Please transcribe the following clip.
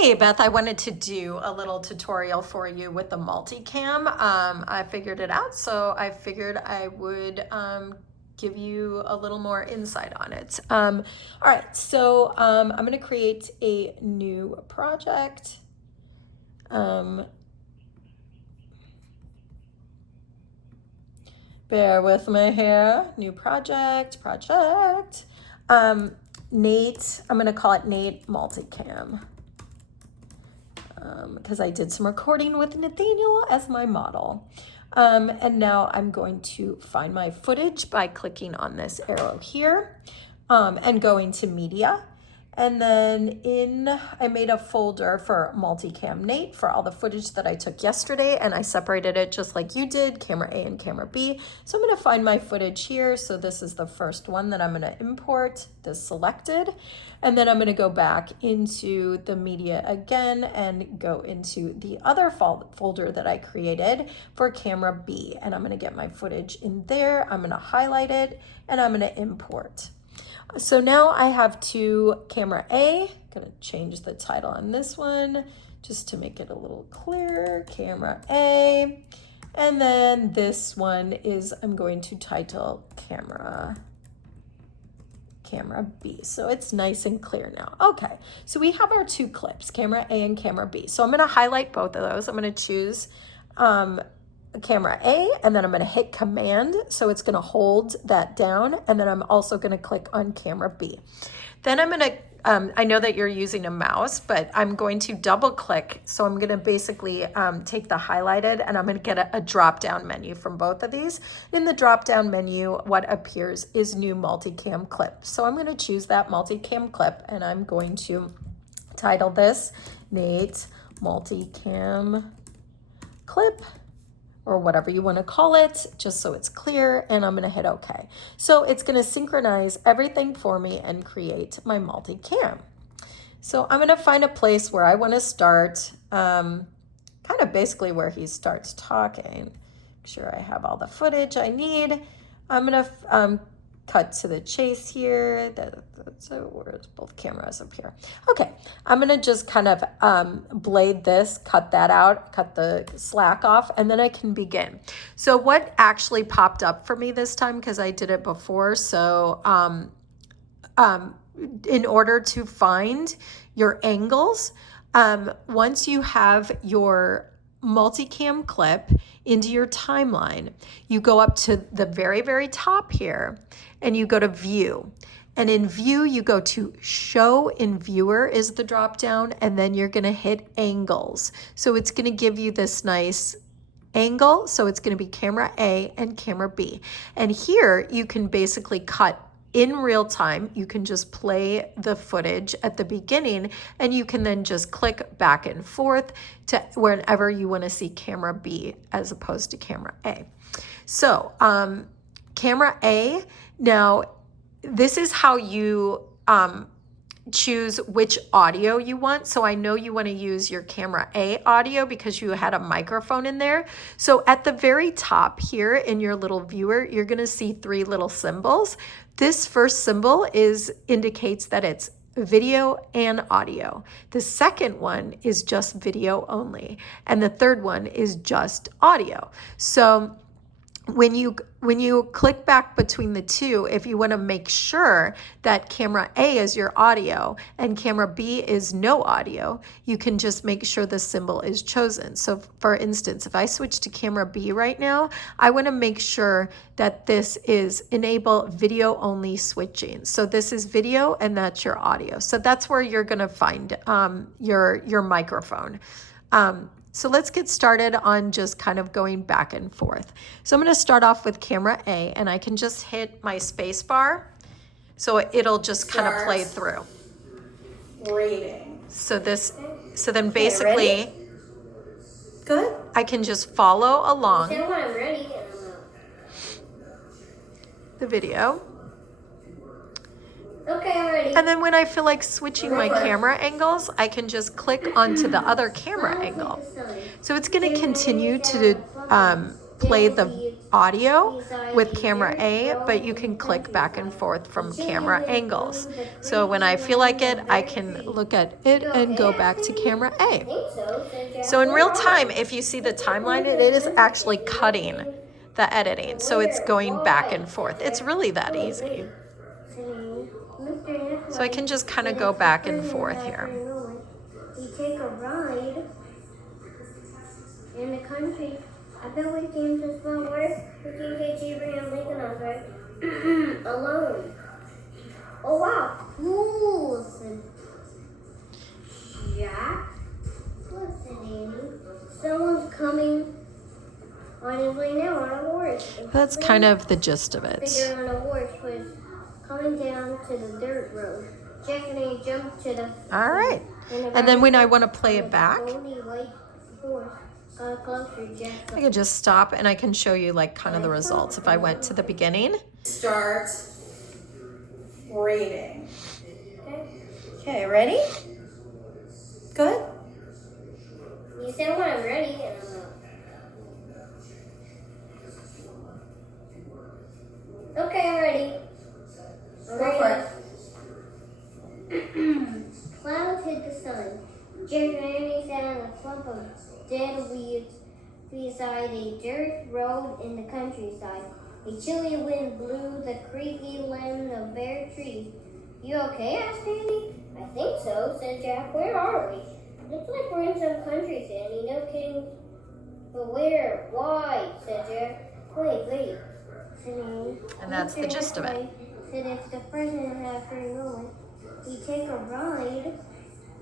Hey Beth, I wanted to do a little tutorial for you with the multicam. I figured it out, so I figured I would give you a little more insight on it. All right, so I'm going to create a new project. Bear with me here. New project. Nate, I'm going to call it Nate Multicam. Because I did some recording with Nathaniel as my model. And now I'm going to find my footage by clicking on this arrow here and going to media. And then I made a folder for Multicam Nate for all the footage that I took yesterday, and I separated it just like you did, camera A and camera B. So I'm going to find my footage here. So this is the first one that I'm going to import, this selected. And then I'm going to go back into the media again and go into the other folder that I created for camera B. And I'm going to get my footage in there. I'm going to highlight it and I'm going to import. So now I have camera A. I'm going to change the title on this one just to make it a little clearer. Camera A. And then this one is, I'm going to title camera B. So it's nice and clear now. Okay, so we have our two clips, camera A and camera B. So I'm going to highlight both of those. I'm going to choose camera A, and then I'm going to hit command, so it's going to hold that down, and then I'm also going to click on camera B. Then I'm going to I know that you're using a mouse, but I'm going to double click, so I'm going to basically take the highlighted and I'm going to get a drop down menu from both of these. In the drop down menu, what appears is new multicam clip. So I'm going to choose that multicam clip and I'm going to title this Nate Multicam Clip, or whatever you want to call it, just so it's clear, and I'm going to hit OK. So it's going to synchronize everything for me and create my multicam. So I'm going to find a place where I want to start, kind of basically where he starts talking. Make sure I have all the footage I need. I'm going to cut to the chase here. So where's both cameras up here? Okay, I'm going to just kind of blade this, cut that out, cut the slack off, and then I can begin. So what actually popped up for me this time, because I did it before, so in order to find your angles, once you have your multicam clip into your timeline, you go up to the very, very top here and you go to view. And in view, you go to show in viewer is the drop down, and then you're going to hit angles. So it's going to give you this nice angle. So it's going to be camera A and camera B. And here you can basically cut in real time. You can just play the footage at the beginning and you can then just click back and forth to whenever you want to see camera B as opposed to camera A. So camera A, now this is how you choose which audio you want. So I know you want to use your camera A audio because you had a microphone in there. So at the very top here in your little viewer, you're going to see three little symbols. This first symbol indicates that it's video and audio. The second one is just video only. And the third one is just audio. So when you click back between the two, if you want to make sure that camera A is your audio and camera B is no audio, you can just make sure the symbol is chosen. So for instance, if I switch to camera B right now, I want to make sure that this is enable video only switching. So this is video and that's your audio. So that's where you're going to find your microphone. So let's get started on just kind of going back and forth. So I'm going to start off with camera A, and I can just hit my space bar, so it'll just kind of play through. Reading. So then basically, okay, good. I can just follow along the video. Okay, I'm ready. And then when I feel like switching my camera angles, I can just click onto the other camera angle. So it's going to continue to play the audio with camera A, but you can click back and forth from camera angles. So when I feel like it, I can look at it and go back to camera A. So in real time, if you see the timeline, it is actually cutting the editing. So it's going back and forth. It's really that easy. So I can just kind of go back and forth here. We take a ride in the country. I bet we came to small water. We can catch Abraham Lincoln on right alone. Oh wow! Listen, Jack. Listen, Andy. Someone's coming on his way now on a horse. That's kind of the gist of it. Figure on a horse was coming down to the dirt road. Jack and Andy jumped to the. All right. And then when I want to play it back, I can just stop and I can show you like kind of the results. If I went to the beginning. Start reading. Okay, ready? Good. You said when I'm ready, and I'm not. Okay, I'm ready. Go for it. Clouds hid the sun. Jack and Andy sat on a clump of dead weeds beside a dirt road in the countryside. A chilly wind blew the creaky limbs of bare trees. You okay? Asked Andy. I think so, said Jack. Where are we? Looks like we're in some country, Sandy. No kidding. But where? Why? Said Jack. Wait, said Andy. And that's the gist of it. Said if the president had free moment, we take a ride